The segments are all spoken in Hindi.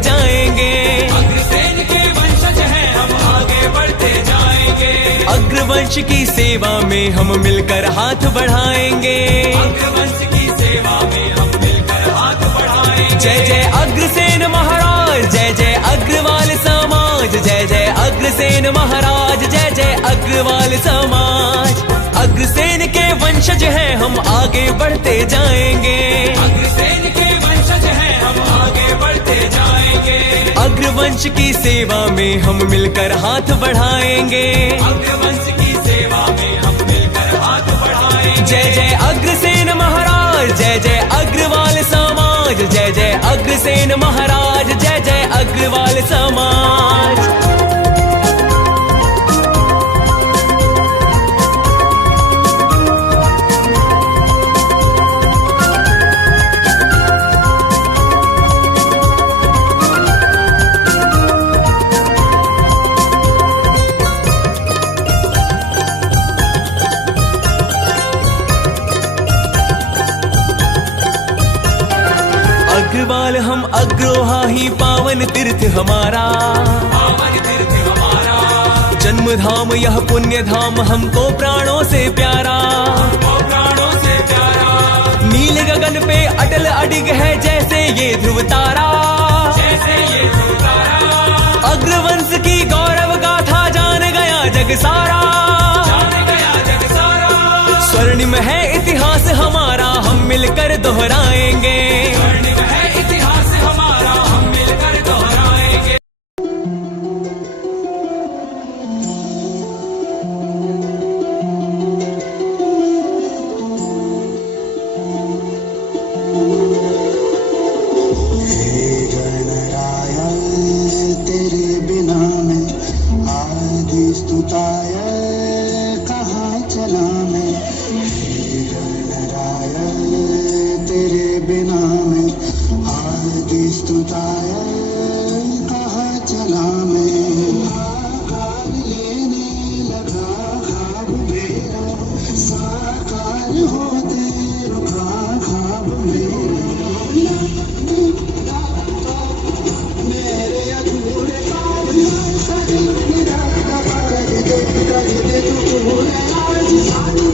जाएंगे। अग्रसेन के वंशज हैं हम, आगे बढ़ते जाएंगे। अग्रवंश की सेवा में हम मिलकर हाथ बढ़ाएंगे। अग्रवंश की सेवा में हम मिलकर हाथ बढ़ाएंगे। जय जय अग्रसेन महाराज, जय जय अग्रवाल समाज, जय जय अग्रसेन महाराज, जय जय अग्रवाल समाज। अग्रसेन के वंशज हैं हम, आगे बढ़ते जाएंगे। अग्रसेन के वंशज हैं हम, आगे बढ़ते जाएंगे। अग्रवंश की सेवा में हम मिलकर हाथ बढ़ाएंगे। अग्रवंश की सेवा में हम मिलकर हाथ बढ़ाएंगे। जय जय अग्रसेन महाराज, जय जय अग्रवाल समाज, जय जय अग्रसेन महाराज, जय जय अग्रवाल समाज। अग्रवाल हम अग्रोहा ही पावन तीर्थ हमारा, पावन तीर्थ हमारा। जन्म धाम यह पुण्य धाम हमको प्राणों से प्यारा, वो प्राणों से प्यारा। नील गगन पे अटल अडिग है जैसे ये ध्रुव तारा, जैसे ये ध्रुव तारा। अग्रवंश की गौरव गाथा जान गया जग सारा, जान गया जग सारा। स्वर्णिम है इतिहास हमारा, हम मिलकर दोहराएंगे। स्वर्णिम है इतिहास हमारा, हम मिलकर दोहराएंगे। हे गणराय तेरे बिना मैं आदि स्तुताय कहाँ चला मैं। हे गणराय तेरे बिना मैं आदि स्तुताय कहाँ चला मैं। आकार लेने लगा ख्वाब मेरा, साकार होते रुका ख्वाब मेरा। मेरे अधूरे कार्य कर दे तू पूरे आज सारी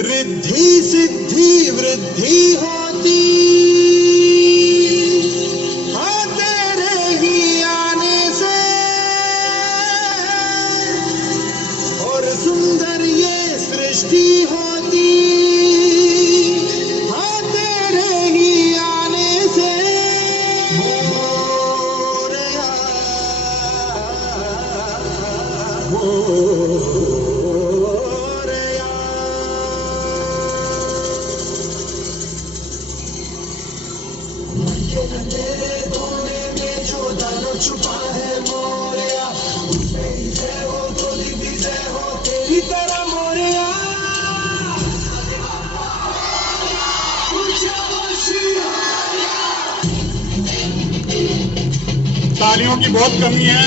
रिद्धि सिद्धि वृद्धि होती हाँ तेरे ही आने से, और सुंदर ये सृष्टि होती हाँ तेरे ही आने से। मोरया मोरया तेरे कोने में जो दानव छुपा है मोरया, उसमें ही जय हो तो भी जय हो तेरी तरह मोरया। तालियों की बहुत कमी है।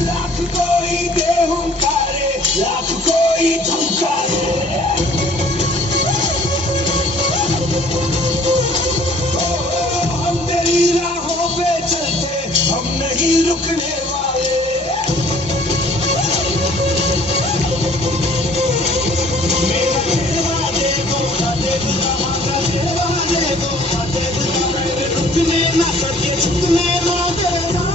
लाख कोई दे हुंकारे, लाख कोई धुंकारे। हम तेरी राहों पे चलते, हम नहीं रुकने वाले। मेरा देवा देखो ना देवता, माता देवा देखो ना देवता। मेरे रुकने ना सके, झुकने ना देना।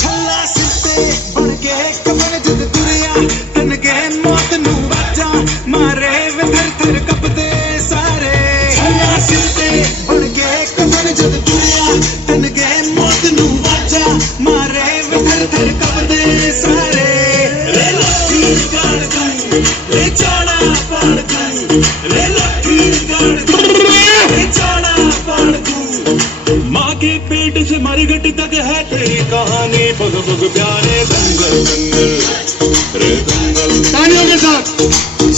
छल्ला सिर बन के कमर जद तुरिया तन के मौत नू वाजा मारे वे थर थर कपदे सारे छल्ला सिर बन के कमर जद तुरिया तन के मौत नू वाजा मारे वे थर थर कपदे सारे रे लखी गाड़ दूं रे चाड़ा पाड़ दूं रे लखी गाड़ दूं रे चाड़ा पाड़ दूं माँ के पेट से मरघट तक है तेरी कहानी पग पग प्यारे दंगल दंगल रे दंगल तालियों के साथ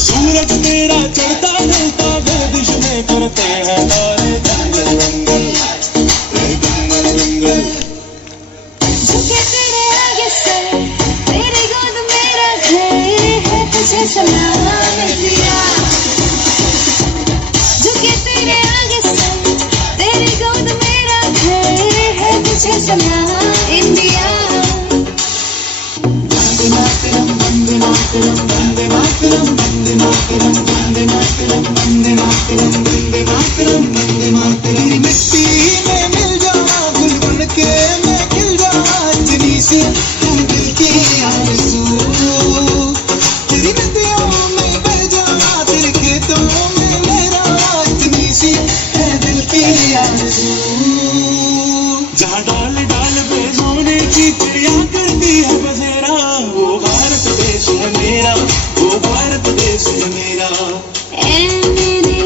सूरज तेरा चढ़ता ढलता गर्दिश में करते हैं तारे दंगल दंगल रे दंगल दंगल झुके तेरे आगे सर तेरी गोद मेरा घर है तुझे सलाम दिया झुके तेरे आगे सर तेरी गोद मेरा घर है तुझे सलाम इंडिया वंदे मातरम वंदे मातरम वंदे मातरम वंदे मातरम वंदे मातरम वंदे मातरम वंदे मातरम तेरी मिट्टी में मिल जाऊं गुल बन के मैं खिल जाऊं इतनी सी तुम दिल की आरज़ू तेरी नदियों में बह जाऊं तेरे खेतों में लहरा इतनी सी है दिल की आरज़ू जहाँ डाल डाल पे सोने की चिड़िया करती है बसेरा वो भारत देश है मेरा वो भारत देश है मेरा ऐ मेरे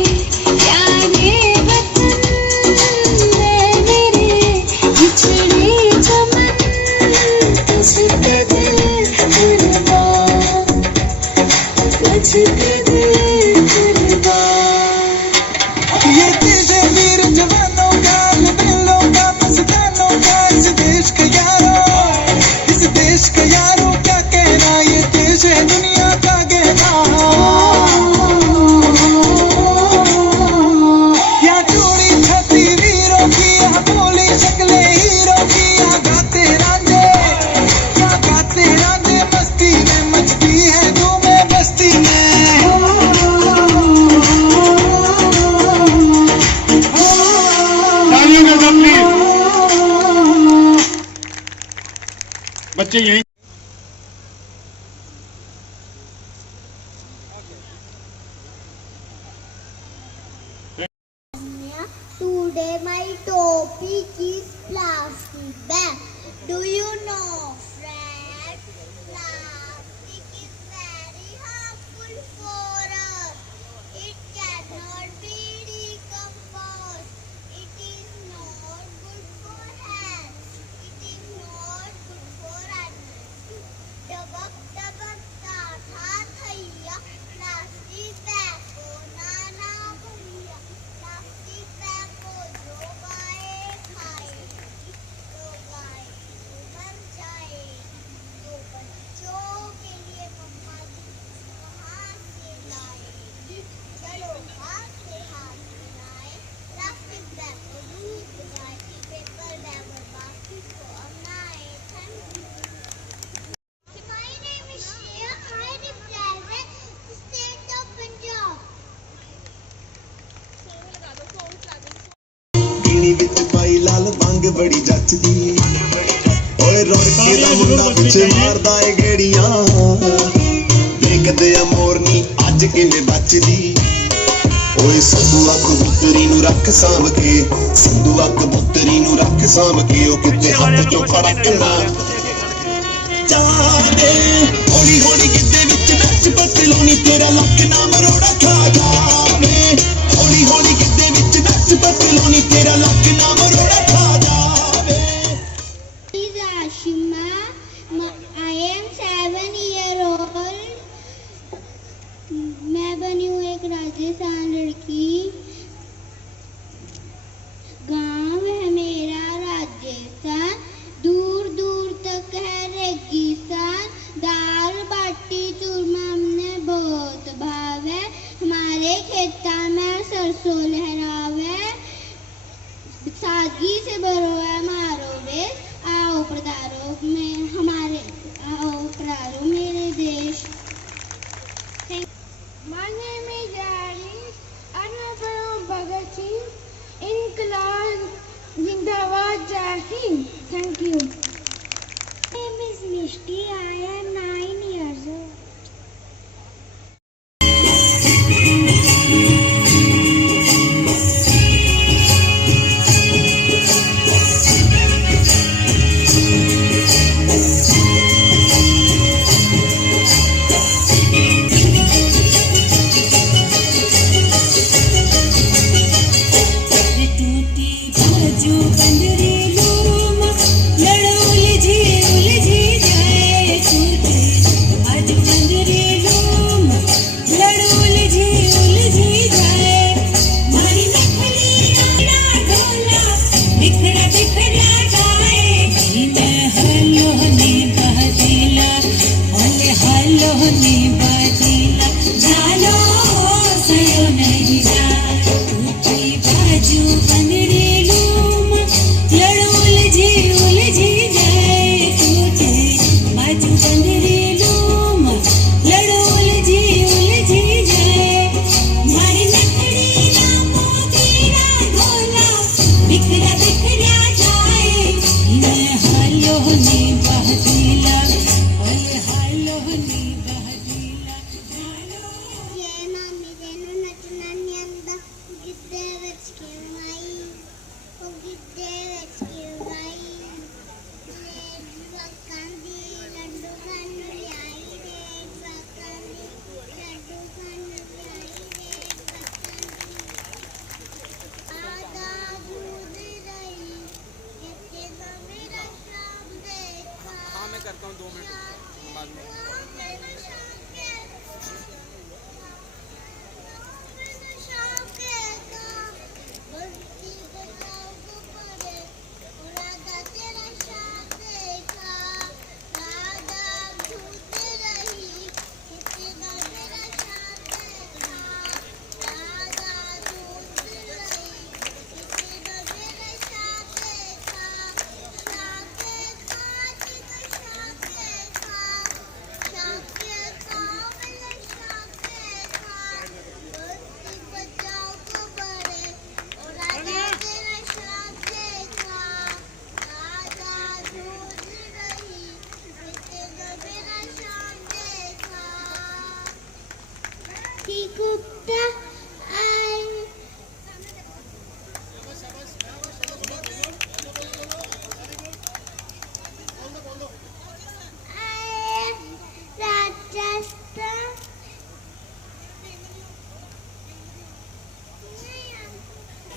प्यारे वतन ऐ मेरे बिछड़े चमन तुझ पे दिल कुर्बान तुझ पे दिल कुर्बान ये तेरे वीर जवानों का दिलों का मस्तानों का इस देश का यारों क्या कहना ये देश है दुनिया का कहना यहाँ चूड़ी छाती वीरों की यहाँ बोली शक्लें हीरों की यहाँ गाते रांझे मस्ती में मचती है धूमें बस्ती में तालियों के साथ प्लीज बच्चे यहीं Today my topic is plastic bag. Do you know, friends? Plastic is very harmful for us. It cannot be decomposed. It is not good for health. It is not good for animals. Dabak dabak ta tha thaiya. Plastic bag ko na na bhaiya. Plastic bag को जो गाए खाएगी तो गाय मर जाएगी तो बच्चों के लिए मम्मा जी कहाँ से लाएगी चलो हाथ से हाथ मिलाए प्लास्टिक बैग को दूर लगाए पेपर बैग और बास्केट को अपनाए thank you My name is Shreya. I represent the state of Punjab. गिणी विच पाई लाल भंग बड़ी जचदी ओए रोड़के दा मुंडा पिछे मारदा ए गेड़ियां देखदे आ मोरनी अज किवें बचदी ओए संधुआ कबूतरी नू रख सांभ के संधुआ कबूतरी नू रख सांभ के ओ किते हत्थ चों फड़क ना जावे हौली हौली गिद्दे विच नच पतलोनी तेरा लक ना मरोड़ा खा जावे हौली हौली गिद्दे विच नच पतलोनी तेरा लक ना मरोड़ा खा जावे is Ashima. I am 7 years old. मैं बनी हूँ एक राजस्थान लड़की. गांव है मेरा राजस्थान. दूर दूर तक है रेगिस्तान. दाल बाटी चूरमा हमने बहुत भावे. हमारे खेता में सरसों लहरावे. सादगी से भरो you? My name is Mishti. I am 9 years old. करता हूँ 2 मिनट बाद में। Gupta and Rajasthan.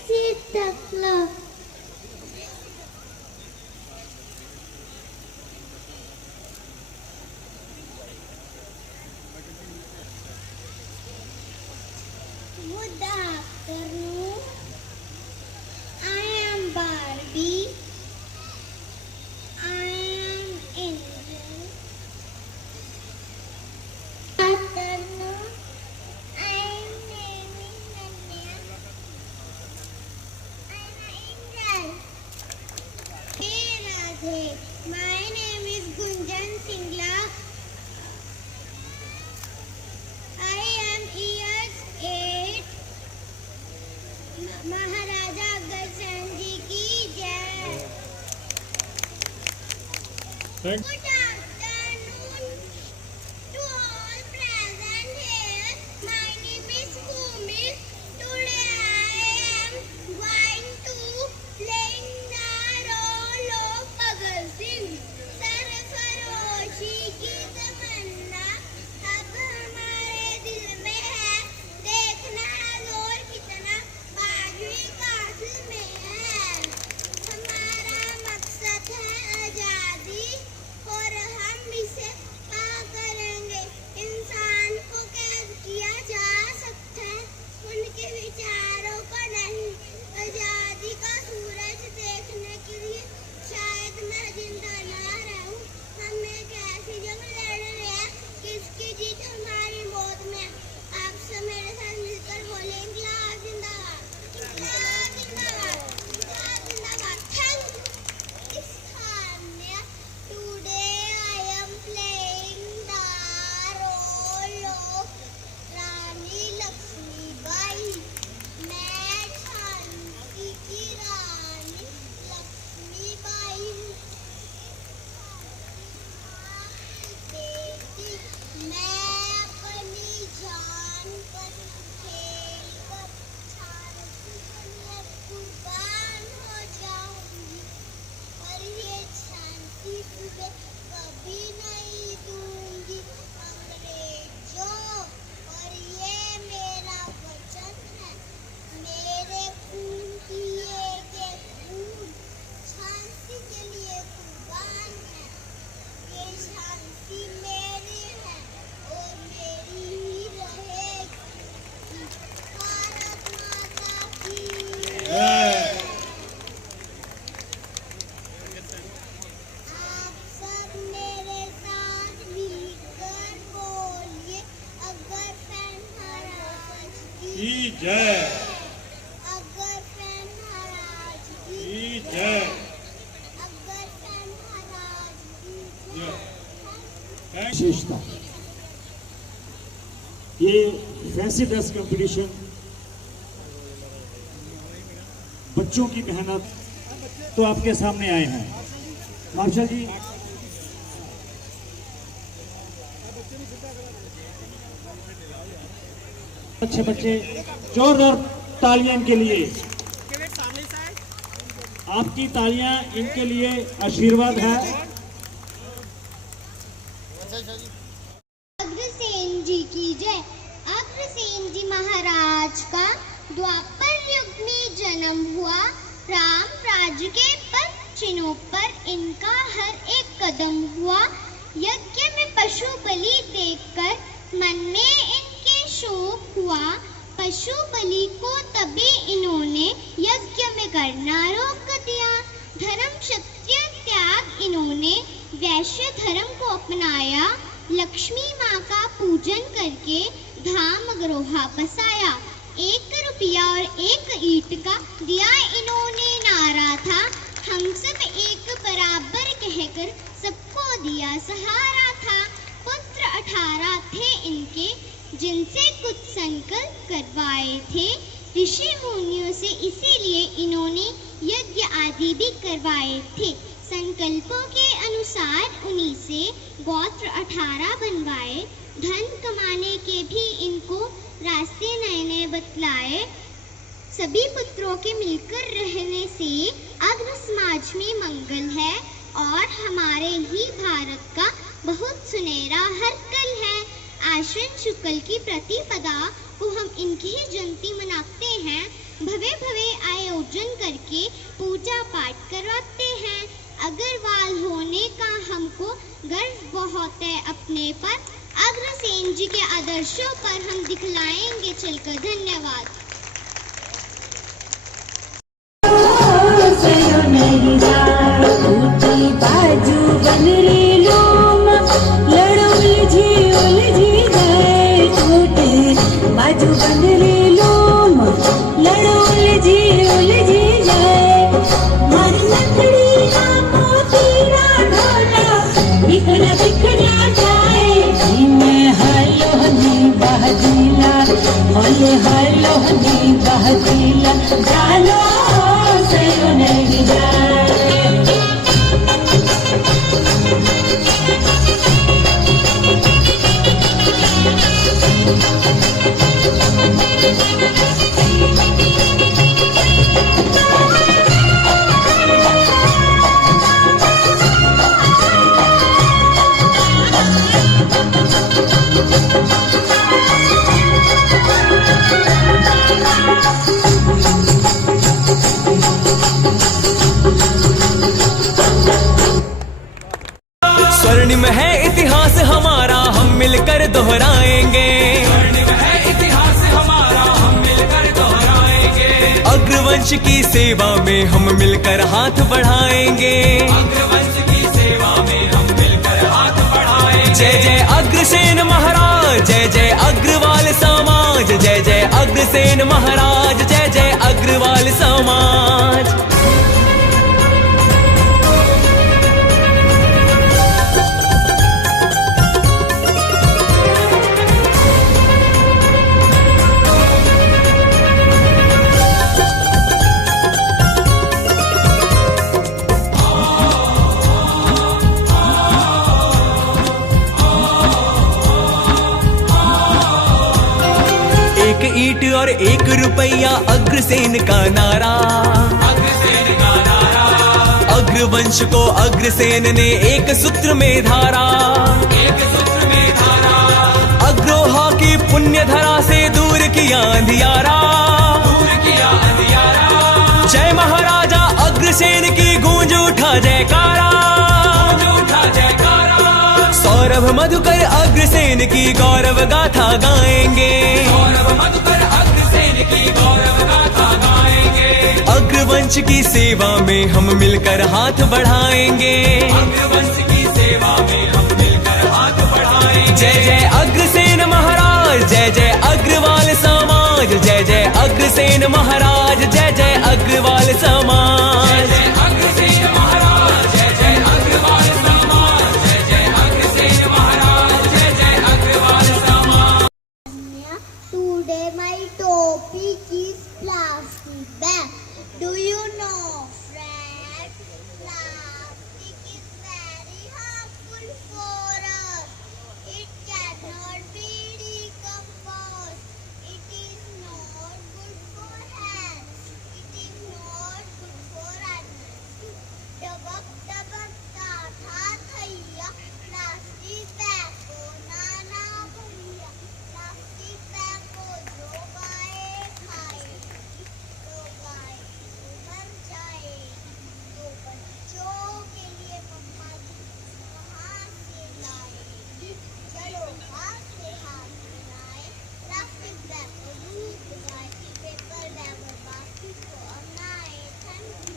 Sita Club. Good afternoon. I am Barbie. I am Angel. Good afternoon. I am name is Nanya. I am Angel. Hey Radhe. My name is Gunjan Singla. I am years 8. Maharaja Agrasen जी की जय। Thanks. Good afternoon to all present here. My name is Bhumi. Today I am going to playing the role of Bhagat Singh. सरफरोशी की तमन्ना अब हमारे दिल में है, देखना जोर कितना बाजू कातिल में है। हमारा मकसद है आजादी और जय। अग्रसेन महाराज की की जय। अग्रसेन महाराज की जय। विशेषता ये फैंसी ड्रेस कंपटीशन बच्चों की मेहनत तो आपके सामने आए हैं। मार्शल जी अच्छे बच्चे जोरदार तालियां इनके लिए। आपकी तालियां इनके लिए आशीर्वाद है। अग्रसेन जी की जय। अग्रसेन जी महाराज का द्वापर युग में जन्म हुआ। राम राज्य के पद चिन्हों पर इनका हर एक कदम हुआ। यज्ञ में पशु बलि देखकर मन में इनके शोक हुआ। पशु बलि को तभी इन्होंने यज्ञ में करना रोक दिया। धर्म क्षत्रिय त्याग इन्होंने वैश्य धर्म को अपनाया। लक्ष्मी माँ का पूजन करके धाम अग्रोहा बसाया। 1 रुपया और 1 ईंट का दिया इन्होंने नारा था। हम सब एक बराबर कहकर सबको दिया सहारा था। पुत्र 18 थे इनके जिनसे कुछ संकल्प करवाए थे। ऋषि मुनियों से इसीलिए इन्होंने यज्ञ आदि भी करवाए थे। संकल्पों के अनुसार उन्हीं से गोत्र 18 बनवाए। धन कमाने के भी इनको रास्ते नए नए बतलाए। सभी पुत्रों के मिलकर रहने से अग्र समाज में मंगल है और हमारे ही भारत का बहुत सुनहरा हर कल है। आश्विन शुक्ल की प्रतिपदा को हम इनकी ही जयंती मनाते हैं। भव्य भव्य आयोजन करके पूजा पाठ करवाते हैं। अग्रवाल होने का हमको गर्व बहुत है अपने पर। अग्रसेन जी के आदर्शों पर हम दिखलाएंगे चलकर। धन्यवाद। बाजू बन रे लोम लड़ो उलझी गए छोटे बाजू बन रे लोम लड़ो उलझी गए मारी लकड़ी ना मोती ना ढोला बिखरा जाए मैं हलोनी बहदीला होले हलोनी बहदीला जालो सयो नहीं जाए। स्वर्णिम है इतिहास हमारा हम मिलकर दोहराएंगे। स्वर्णिम है इतिहास हमारा हम मिलकर दोहराएंगे। अग्रवंश की सेवा में हम मिलकर हाथ बढ़ाएंगे। अग्रवंश की सेवा में हम मिलकर हाथ बढ़ाएंगे। जय जय अग्रसेन महाराज, जय जय अग्रवाल समाज, जय जय अग्रसेन महाराज, जय जय अग्रवाल समाज। ईंट और 1 रुपया अग्रसेन का नारा। अग्रसेन का नारा। अग्रवंश को अग्रसेन ने एक सूत्र में धारा। एक सूत्र में धारा। अग्रोहा की पुण्य धरा से दूर किया अंधियारा। दूर किया अंधियारा। जय महाराजा अग्रसेन की गूंज उठा जयकारा। गूंज उठा जयकारा। सौरभ मधुकर अग्रसेन की गौरव गाथा गाएंगे। गौरव मधुकर अग्रसेन की गौरव गाथा गाएंगे। अग्रवंश की सेवा में हम मिलकर हाथ बढ़ाएंगे। अग्रवंश की सेवा में हम मिलकर हाथ बढ़ाएंगे। जय जय अग्रसेन महाराज, जय जय अग्रवाल समाज, जय जय अग्रसेन महाराज, जय जय अग्रवाल समाज। अग्रसेन महाराज, जय जय अग्रवाल समाज, जय जय अग्रसेन महाराज, जय जय अग्रवाल समाज। Today my topic is plastic bag. Do you know, friends, plastic is very harmful for us. It cannot be decomposed. It is not good for health. It is not good for animals. Dabak dabak ta tha thaiya, plastic bag ko na na bhaiya, plastic bag ko jo gaye खाएगी, तो गाय मर जाएगी। तो बच्चों के लिए मम्मा जी कहाँ से लाएगी? चलो हाथ से हाथ मिलाए, प्लास्टिक बैग को दूर लगाए, पेपर बैग और बास्केट को अपनाए। Thank you.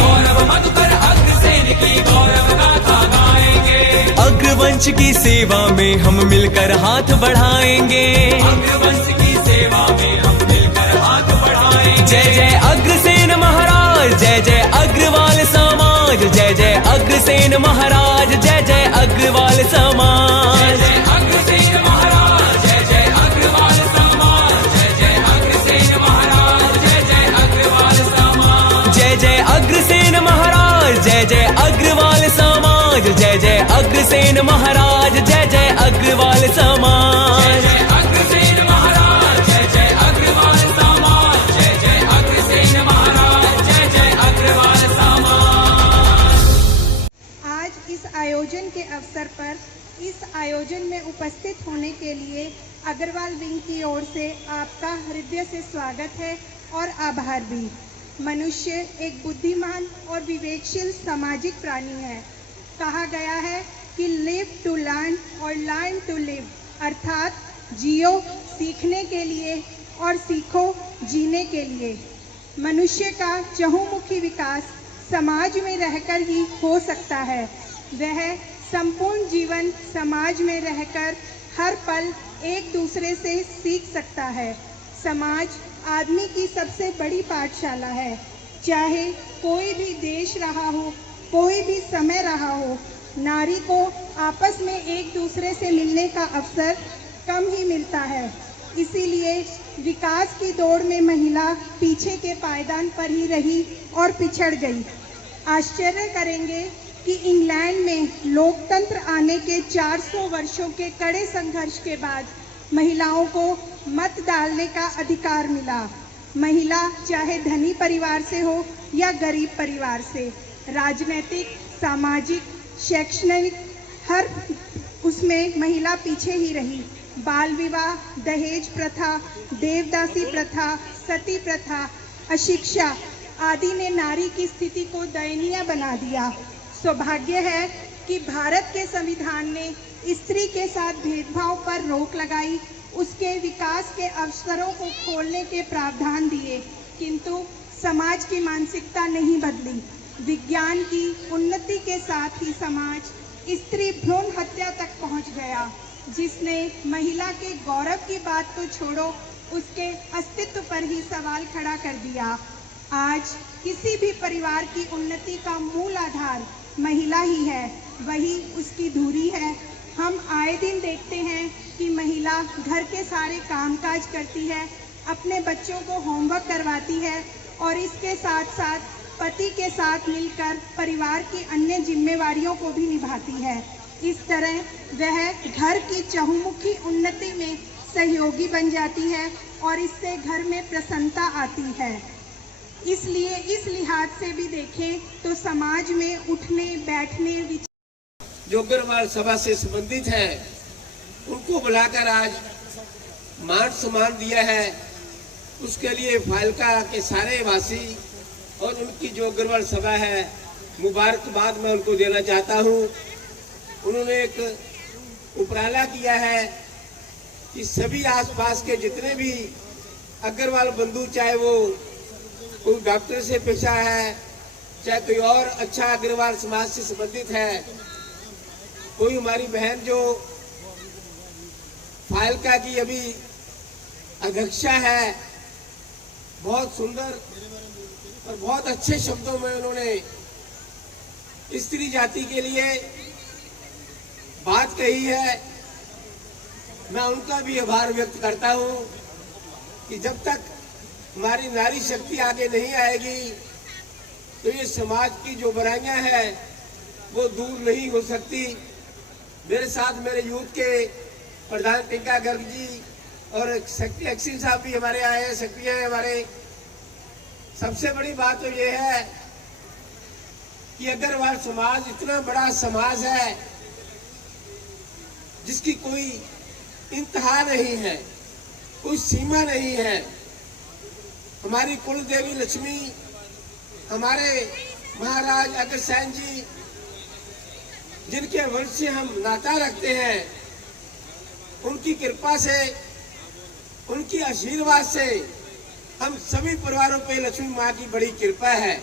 गौरव मधुकर अग्रसेन की गौरव गाथा गाएंगे। अग्रवंश की सेवा में हम मिलकर हाथ बढ़ाएंगे। अग्रवंश की सेवा में हम मिलकर हाथ बढ़ाएंगे। जय जय अग्रसेन महाराज, जय जय अग्रवाल समाज, जय जय अग्रसेन महाराज, जय जय अग्रवाल समाज। जय अग्रसेन महाराज, जय जय अग्रवाल समाज, जय जय अग्रसेन महाराज, जय जय अग्रवाल समाज। जय जय अग्रसेन महाराज, जय जय अग्रवाल समाज, जय जय अग्रसेन महाराज, जय जय अग्रवाल समाज। जय अग्रसेन महाराज, जय जय अग्रवाल समाज, जय जय अग्रसेन महाराज, जय जय अग्रवाल समाज। आज इस आयोजन के अवसर पर इस आयोजन में उपस्थित होने के लिए अग्रवाल विंग की ओर से आपका हृदय से स्वागत है और आभार भी। मनुष्य एक बुद्धिमान और विवेकशील सामाजिक प्राणी है। कहा गया है कि लिव टू लर्न और लर्न टू लिव, अर्थात जियो सीखने के लिए और सीखो जीने के लिए। मनुष्य का चहुमुखी विकास समाज में रहकर ही हो सकता है। वह संपूर्ण जीवन समाज में रहकर हर पल एक दूसरे से सीख सकता है। समाज आदमी की सबसे बड़ी पाठशाला है। चाहे कोई भी देश रहा हो, कोई भी समय रहा हो, नारी को आपस में एक दूसरे से मिलने का अवसर कम ही मिलता है। इसीलिए विकास की दौड़ में महिला पीछे के पायदान पर ही रही और पिछड़ गई। आश्चर्य करेंगे कि इंग्लैंड में लोकतंत्र आने के 400 वर्षों के कड़े संघर्ष के बाद महिलाओं को मत डालने का अधिकार मिला। महिला चाहे धनी परिवार से हो या गरीब परिवार से, राजनीतिक, सामाजिक, शैक्षणिक हर उसमें महिला पीछे ही रही। बाल विवाह, दहेज प्रथा, देवदासी प्रथा, सती प्रथा, अशिक्षा आदि ने नारी की स्थिति को दयनीय बना दिया। सौभाग्य है कि भारत के संविधान ने स्त्री के साथ भेदभाव पर रोक लगाई, उसके विकास के अवसरों को खोलने के प्रावधान दिए, किंतु समाज की मानसिकता नहीं बदली। विज्ञान की उन्नति के साथ ही समाज स्त्री भ्रूण हत्या तक पहुंच गया, जिसने महिला के गौरव की बात तो छोड़ो, उसके अस्तित्व पर ही सवाल खड़ा कर दिया। आज किसी भी परिवार की उन्नति का मूल आधार महिला ही है, वही उसकी धुरी है। हम आए दिन देखते हैं कि महिला घर के सारे कामकाज करती है, अपने बच्चों को होमवर्क करवाती है और इसके साथ साथ पति के साथ मिलकर परिवार की अन्य जिम्मेवारियों को भी निभाती है। इस तरह वह घर की चहुमुखी उन्नति में सहयोगी बन जाती है और इससे घर में प्रसन्नता आती है। इसलिए इस लिहाज से भी देखें तो समाज में उठने बैठने जो अग्रवाल सभा से संबंधित है उनको बुलाकर आज मान सम्मान दिया है। उसके लिए फाइलका के सारे वासी और उनकी जो अग्रवाल सभा है मुबारकबाद मैं उनको देना चाहता हूँ। उन्होंने एक उपराला किया है कि सभी आसपास के जितने भी अग्रवाल बंधु, चाहे वो कोई डॉक्टर से पेशा है, चाहे कोई और अच्छा अग्रवाल समाज से संबंधित है, कोई हमारी बहन जो फाइलका की अभी अध्यक्षा है, बहुत सुंदर और बहुत अच्छे शब्दों में उन्होंने स्त्री जाति के लिए बात कही है। मैं उनका भी आभार व्यक्त करता हूं कि जब तक हमारी नारी शक्ति आगे नहीं आएगी तो ये समाज की जो बुराइयां हैं वो दूर नहीं हो सकती। मेरे साथ मेरे यूथ के प्रधान टिंका गर्ग जी और शक्ति एक्सिन साहब भी हमारे आए हैं, सक्रिय हैं हमारे। सबसे बड़ी बात तो ये है कि अग्रवाल समाज इतना बड़ा समाज है जिसकी कोई इंतहा नहीं है, कोई सीमा नहीं है। हमारी कुल देवी लक्ष्मी, हमारे महाराज अग्रसेन जी, जिनके वंश से हम नाता रखते हैं, उनकी कृपा से, उनकी आशीर्वाद से हम सभी परिवारों पे लक्ष्मी माँ की बड़ी कृपा है।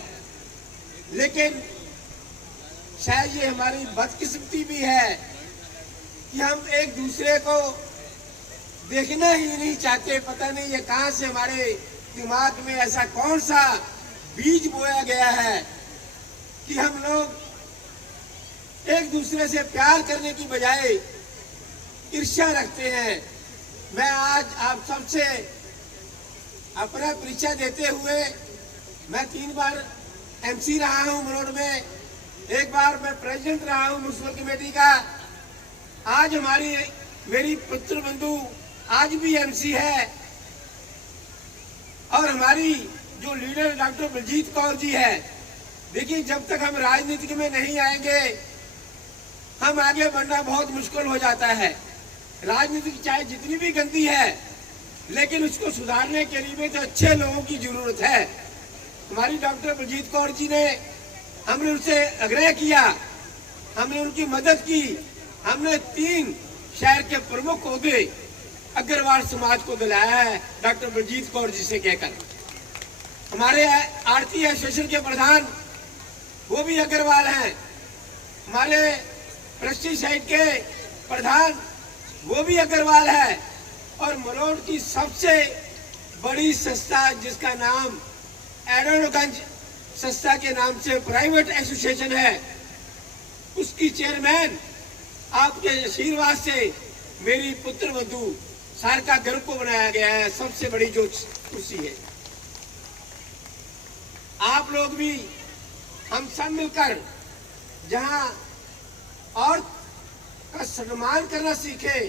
लेकिन शायद ये हमारी बदकिस्मती भी है कि हम एक दूसरे को देखना ही नहीं चाहते। पता नहीं ये कहां से हमारे दिमाग में ऐसा कौन सा बीज बोया गया है कि हम लोग एक दूसरे से प्यार करने की बजाय ईर्ष्या रखते हैं। मैं आज आप सबसे अपना परिचय देते हुए, मैं 3 बार एमसी रहा हूं मरोड़ में, 1 बार मैं प्रेसिडेंट रहा हूं म्युनिसिपल कमेटी का। आज मेरी पुत्र बंधु आज भी एमसी है और हमारी जो लीडर डॉक्टर बलजीत कौर जी है। देखिए, जब तक हम राजनीति में नहीं आएंगे हम आगे बढ़ना बहुत मुश्किल हो जाता है। राजनीति चाहे जितनी भी गंदी है लेकिन उसको सुधारने के लिए तो अच्छे लोगों की जरूरत है। हमारी डॉक्टर बलजीत कौर जी ने, हमने उनसे आग्रह किया, हमने उनकी मदद की, हमने 3 शहर के प्रमुख ओहदे अग्रवाल समाज को दिलाया है डॉक्टर बलजीत कौर जी से कहकर। हमारे आरती एसोसिएशन के प्रधान वो भी अग्रवाल हैं, हमारे ट्रस्टी साइड के प्रधान वो भी अग्रवाल है, और मरोड़ की सबसे बड़ी संस्था जिसका नाम एरोगंज संस्था के नाम से प्राइवेट एसोसिएशन है, उसकी चेयरमैन आपके आशीर्वाद से मेरी पुत्र बंधु सारका गर्ग को बनाया गया है। सबसे बड़ी जो खुशी है, आप लोग भी हम सब मिलकर जहां और का सम्मान करना सीखे,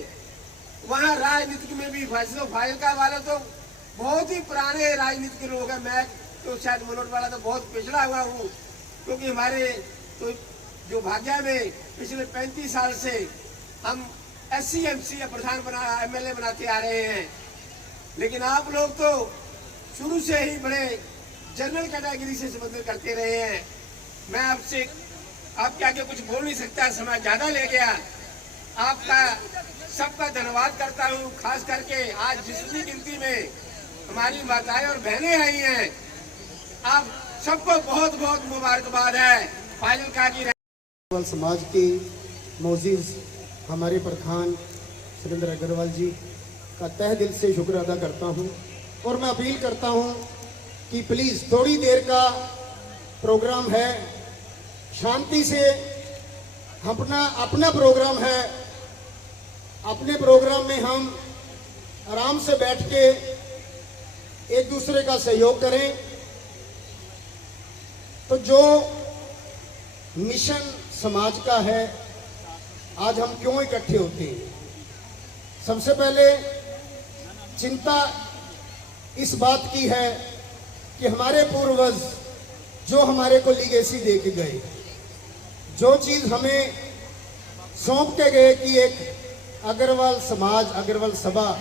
वहां राजनीति में भी फाजिलका वाले तो बहुत ही पुराने राजनीति के लोग हैं। मैं तो शायद मरोड़ वाला तो बहुत पिछड़ा हुआ हूँ, क्योंकि हमारे तो जो भाग्या में पिछले 35 साल से हम SC MC प्रधान MLA बनाते आ रहे हैं। लेकिन आप लोग तो शुरू से ही बड़े जनरल कैटेगरी से संबंधित करते रहे हैं। मैं आपसे आपके आगे कुछ बोल नहीं सकता, समय ज्यादा ले गया। आपका सबका धन्यवाद करता हूँ। खास करके आज जितनी गिनती में हमारी माताएं और बहनें आई हैं, आप सबको बहुत बहुत मुबारकबाद है। फाजिलका की समाज के मोअज़्ज़िज़ हमारे प्रधान सुरेंद्र अग्रवाल जी का तहे दिल से शुक्र अदा करता हूं, और मैं अपील करता हूं कि प्लीज़ थोड़ी देर का प्रोग्राम है, शांति से अपना प्रोग्राम है, अपने प्रोग्राम में हम आराम से बैठ के एक दूसरे का सहयोग करें। तो जो मिशन समाज का है, आज हम क्यों इकट्ठे होते हैं, सबसे पहले चिंता इस बात की है कि हमारे पूर्वज जो हमारे को लीगेसी दे के गए, जो चीज़ हमें सौंप के गए कि एक अग्रवाल समाज, अग्रवाल सभा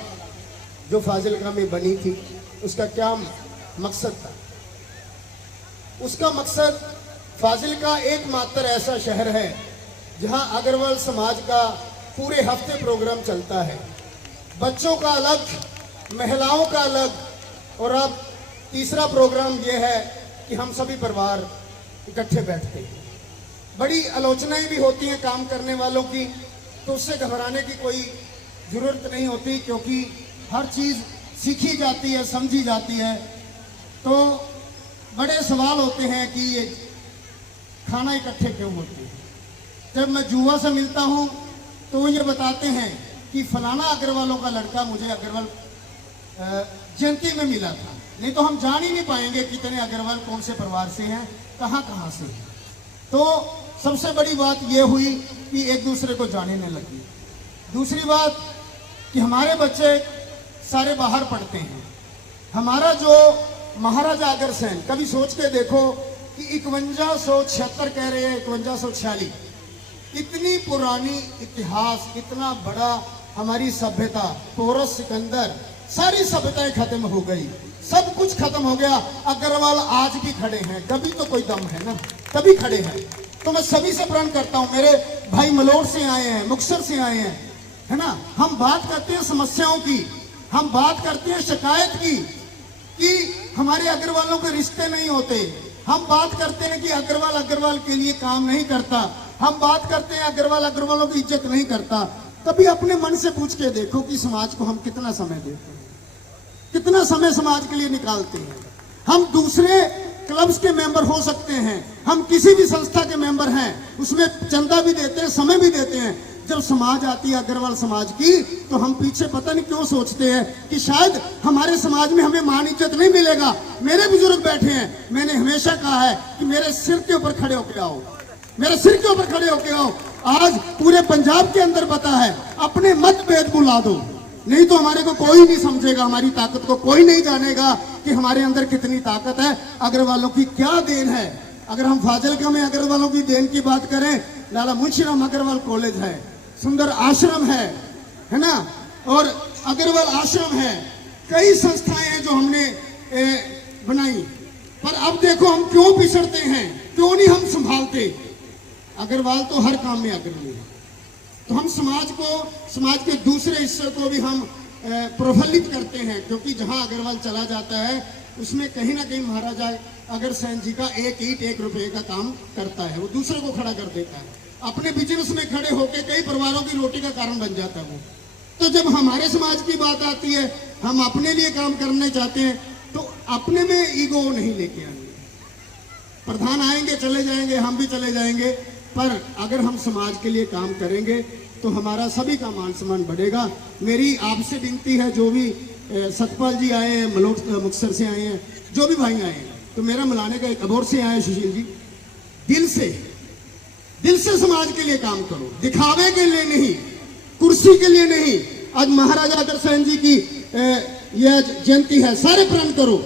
जो फाजिलका में बनी थी, उसका क्या मकसद था। उसका मकसद फाजिलका एकमात्र ऐसा शहर है जहां अग्रवाल समाज का पूरे हफ्ते प्रोग्राम चलता है। बच्चों का अलग, महिलाओं का अलग, और अब तीसरा प्रोग्राम यह है कि हम सभी परिवार इकट्ठे बैठते हैं। बड़ी आलोचनाएं भी होती हैं काम करने वालों की, तो उससे घबराने की कोई ज़रूरत नहीं होती, क्योंकि हर चीज़ सीखी जाती है, समझी जाती है, तो बड़े सवाल होते हैं कि ये खाना इकट्ठे क्यों होते हैं। जब मैं जुआ से मिलता हूँ तो वो ये बताते हैं कि फलाना अग्रवालों का लड़का मुझे अग्रवाल जयंती में मिला था, नहीं तो हम जान ही नहीं पाएंगे कितने अग्रवाल कौन से परिवार से हैं, कहाँ कहाँ से हैं। तो सबसे बड़ी बात ये हुई कि एक दूसरे को जानने लगी। दूसरी बात कि हमारे बच्चे सारे बाहर पढ़ते हैं। हमारा जो महाराजा अग्रसेन, कभी सोच के देखो कि 5176 कह रहे हैं, 5146, इतनी पुरानी इतिहास, इतना बड़ा हमारी सभ्यता, पोरस, सिकंदर, सारी सभ्यताएं खत्म हो गई, सब कुछ खत्म हो गया। अग्रवाल आज भी खड़े हैं, कभी तो कोई दम है ना, तभी खड़े हैं। तो मैं सभी से प्रण करता हूं, मेरे भाई मलोट से आए हैं, मुक्तसर से आए हैं, है ना, हम बात करते हैं समस्याओं की, हम बात करते हैं शिकायत की कि हमारे अग्रवालों के रिश्ते नहीं होते, हम बात करते हैं कि अग्रवाल के लिए काम नहीं करता, हम बात करते हैं अग्रवालों की इज्जत नहीं करता। कभी अपने मन से पूछ के देखो कि समाज को हम कितना समय देते हैं, कितना समय समाज के लिए निकालते हैं। हम दूसरे क्लब्स के मेंबर हो सकते हैं, हम किसी भी संस्था के मेंबर हैं, उसमें चंदा भी देते हैं, समय भी देते हैं। जब समाज आती है अग्रवाल समाज की, तो हम पीछे पता नहीं क्यों सोचते हैं कि शायद हमारे समाज में हमें मान इज्जत नहीं मिलेगा। मेरे बुजुर्ग बैठे हैं, मैंने हमेशा कहा है कि मेरे सिर के ऊपर खड़े होके आओ, मेरे सिर के ऊपर खड़े होके आओ। आज पूरे पंजाब के अंदर पता है, अपने मतभेद भुला दो, नहीं तो हमारे को कोई नहीं समझेगा, हमारी ताकत को कोई नहीं जानेगा कि हमारे अंदर कितनी ताकत है, अग्रवालों की क्या देन है। अगर हम फाजिलका में अग्रवालों की देन की बात करें, लाला मुंशीराम अग्रवाल कॉलेज है, सुंदर आश्रम है ना, और अग्रवाल आश्रम है, कई संस्थाएं हैं जो हमने बनाई। पर अब देखो हम क्यों पिछड़ते हैं, क्यों नहीं हम संभालते। अग्रवाल तो हर काम में अग्रणी है, तो हम समाज के दूसरे हिस्से को भी हम प्रफुल्लित करते हैं, क्योंकि जहां अग्रवाल चला जाता है उसमें कहीं ना कहीं महाराजा अग्रसेन जी का एक ईंट 1 रुपये का काम करता है, वो दूसरे को खड़ा कर देता है, अपने बिजनेस में खड़े होकर कई परिवारों की रोटी का कारण बन जाता है वो। तो जब हमारे समाज की बात आती है, हम अपने लिए काम करने चाहते हैं, तो अपने में ईगो नहीं लेके आएंगे। प्रधान आएंगे चले जाएंगे, हम भी चले जाएंगे, पर अगर हम समाज के लिए काम करेंगे तो हमारा सभी का मान सम्मान बढ़ेगा। मेरी आपसे विनती है, जो भी सतपाल जी आए हैं, मलोट मुक्तसर से आए हैं, जो भी भाई आए हैं, तो मेरा मिलाने का एक अबोर से आए हैं सुशील जी, दिल से समाज के लिए काम करो, दिखावे के लिए नहीं, कुर्सी के लिए नहीं। आज महाराजा अग्रसेन जी की यह जयंती है, सारे प्रण करो।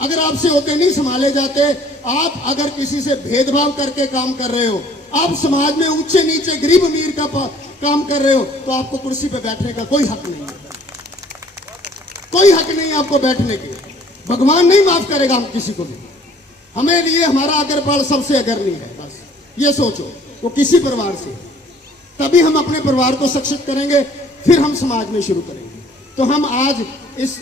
अगर आपसे होते नहीं संभाले जाते, आप अगर किसी से भेदभाव करके काम कर रहे हो, आप समाज में ऊंचे नीचे गरीब अमीर का काम कर रहे हो, तो आपको कुर्सी पे बैठने का कोई हक नहीं है, कोई हक नहीं आपको बैठने के। भगवान नहीं माफ करेगा हम किसी को भी। हमें लिए हमारा अग्रवाल सबसे अग्रणी है, बस ये सोचो, वो किसी परिवार से, तभी हम अपने परिवार को सक्षम करेंगे, फिर हम समाज में शुरू करेंगे। तो हम आज इस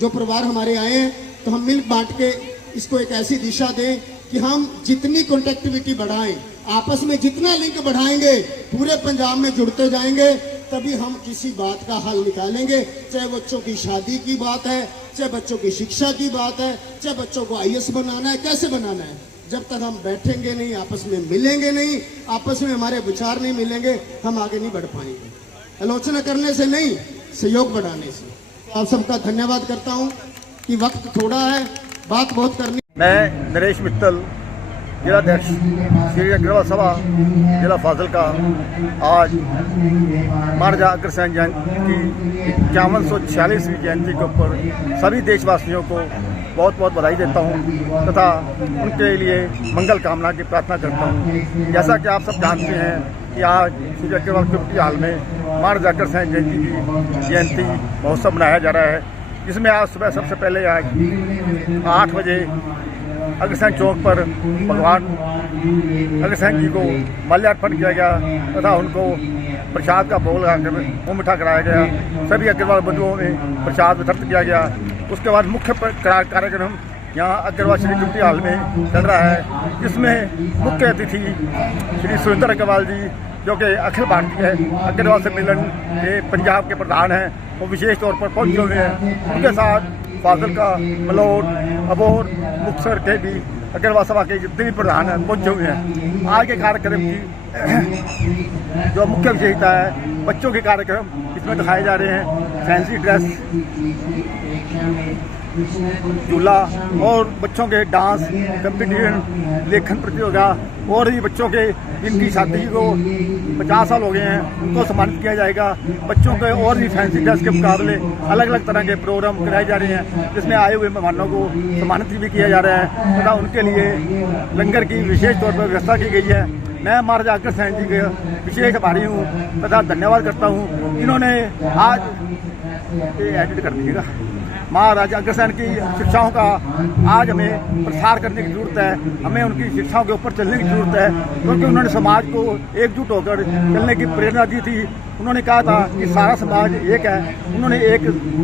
जो परिवार हमारे आए हैं, तो हम मिल बांट के इसको एक ऐसी दिशा दें कि हम जितनी कनेक्टिविटी बढ़ाएं, आपस में जितना लिंक बढ़ाएंगे, पूरे पंजाब में जुड़ते जाएंगे, तभी हम किसी बात का हल निकालेंगे। चाहे बच्चों की शादी की बात है, चाहे बच्चों की शिक्षा की बात है, चाहे बच्चों को IAS बनाना है, कैसे बनाना है, जब तक हम बैठेंगे नहीं, आपस में मिलेंगे नहीं, आपस में हमारे विचार नहीं मिलेंगे, हम आगे नहीं बढ़ पाएंगे। आलोचना करने से नहीं, सहयोग बढ़ाने से। तो आप सबका धन्यवाद करता हूँ कि वक्त थोड़ा है, बात बहुत करनी। मैं नरेश मित्तल, जिलाध्यक्ष श्री अग्रवाल सभा जिला फाजिलका, आज महाराजा अग्रसेन जयंती की 5146वीं जयंती के ऊपर सभी देशवासियों को बहुत बहुत बधाई देता हूं तथा उनके लिए मंगल कामना की प्रार्थना करता हूं। जैसा कि आप सब जानते हैं कि आज श्री अग्रवाल कम्युनिटी हॉल में महाराजा अग्रसेन जयंती की जयंती महोत्सव मनाया जा रहा है, जिसमें आज सुबह सबसे पहले आज 8 बजे अग्रसेन चौक पर भगवान अग्रसेन जी को माल्यार्पण किया गया तथा उनको प्रसाद का भोग लगाकर मुँह मीठा कराया गया। सभी अग्रवाल बंधुओं में प्रसाद वितरित किया गया। उसके बाद मुख्य कार्यक्रम यहाँ अग्रवाल श्री कमेटी हॉल में चल रहा है, जिसमें मुख्य अतिथि श्री सुरेंद्र अग्रवाल जी जो कि अखिल भारतीय अग्रवाल सम्मेलन के पंजाब के प्रधान हैं, वो विशेष तौर पर पहुंचे हुए हैं। उनके साथ फाजिलका, मलोट, अबोहर, मुक्तसर के भी अग्रवाल सभा के जितने भी प्रधान हैं पहुंचे हुए हैं। आज के कार्यक्रम की जो मुख्य विशेषता है, बच्चों के कार्यक्रम इसमें दिखाए जा रहे हैं। फैंसी ड्रेस, झूला और बच्चों के डांस कंपटीशन, लेखन प्रतियोगिता और भी बच्चों के जिनकी शादी को 50 साल हो गए हैं उनको सम्मानित किया जाएगा। बच्चों के और भी फैंसी ड्रेस के मुकाबले अलग अलग तरह के प्रोग्राम कराए जा रहे हैं, जिसमें आए हुए मेहमानों को सम्मानित भी किया जा रहा है तथा उनके लिए लंगर की विशेष तौर पर व्यवस्था की गई है। मैं महाराजा अग्रसेन जी का विशेष आभारी हूँ तथा धन्यवाद करता हूँ। इन्होंने आज एडिट कर दीजिएगा, महाराजा अग्रसेन की शिक्षाओं का आज हमें प्रसार करने की जरूरत है। हमें उनकी शिक्षाओं के ऊपर चलने की जरूरत है, क्योंकि उन्होंने समाज को एकजुट होकर चलने की प्रेरणा दी थी। उन्होंने कहा था कि सारा समाज एक है। उन्होंने एक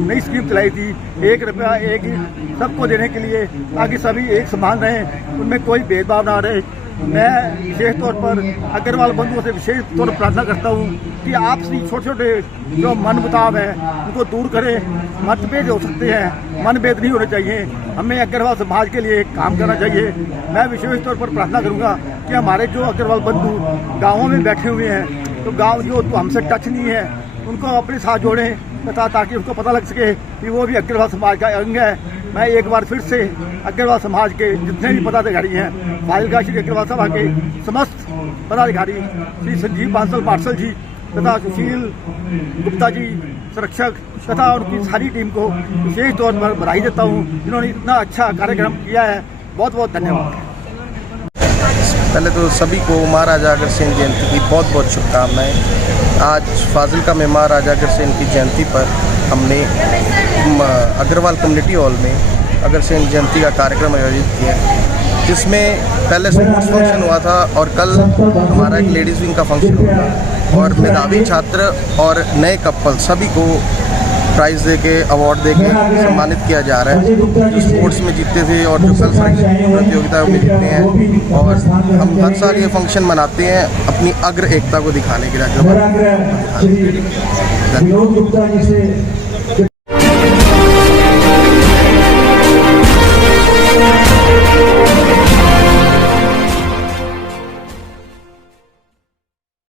नई स्कीम चलाई थी, 1 रुपया एक ही सबको देने के लिए, ताकि सभी एक समान रहें, उनमें कोई भेदभाव ना रहे। मैं विशेष तौर पर अग्रवाल बंधुओं से विशेष तौर पर प्रार्थना करता हूँ कि आपसी छोटे छोटे जो मन मुताब है उनको दूर करें। मतभेद हो सकते हैं, मनभेद नहीं होने चाहिए। हमें अग्रवाल समाज के लिए काम करना चाहिए। मैं विशेष तौर पर प्रार्थना करूँगा कि हमारे जो अग्रवाल बंधु गाँवों में बैठे हुए हैं, तो गाँव जो तो हमसे टच नहीं है, उनको अपने साथ जोड़ें तथा ताकि उनको पता लग सके कि वो भी अग्रवाल समाज का अंग है। मैं एक बार फिर से अग्रवाल समाज के जितने भी पदाधिकारी हैं, फाजिलका श्री अग्रवाल सभा के समस्त पदाधिकारी, श्री संजीव बांसल मार्शल जी तथा सुशील गुप्ता जी संरक्षक तथा उनकी सारी टीम को विशेष तौर पर बधाई देता हूँ। इन्होंने इतना अच्छा कार्यक्रम किया है, बहुत बहुत धन्यवाद। पहले तो सभी को महाराजा अग्रसेन जयंती की बहुत बहुत शुभकामनाएं। आज फाजिलका में महाराजा अग्रसेन की जयंती पर हमने अग्रवाल कम्युनिटी हॉल में अग्रसेन जयंती का कार्यक्रम आयोजित किया, जिसमें पहले स्पोर्ट्स फंक्शन हुआ था और कल हमारा एक लेडीज़ विंग का फंक्शन हुआ और मेधावी छात्र और नए कपल सभी को प्राइज़ दे के, अवार्ड दे के सम्मानित किया जा रहा है, जो स्पोर्ट्स में जीतते थे और जो कल प्रतियोगिता में जीतते हैं। और हम हर साल ये फंक्शन मनाते हैं अपनी अग्र एकता को दिखाने के लिए।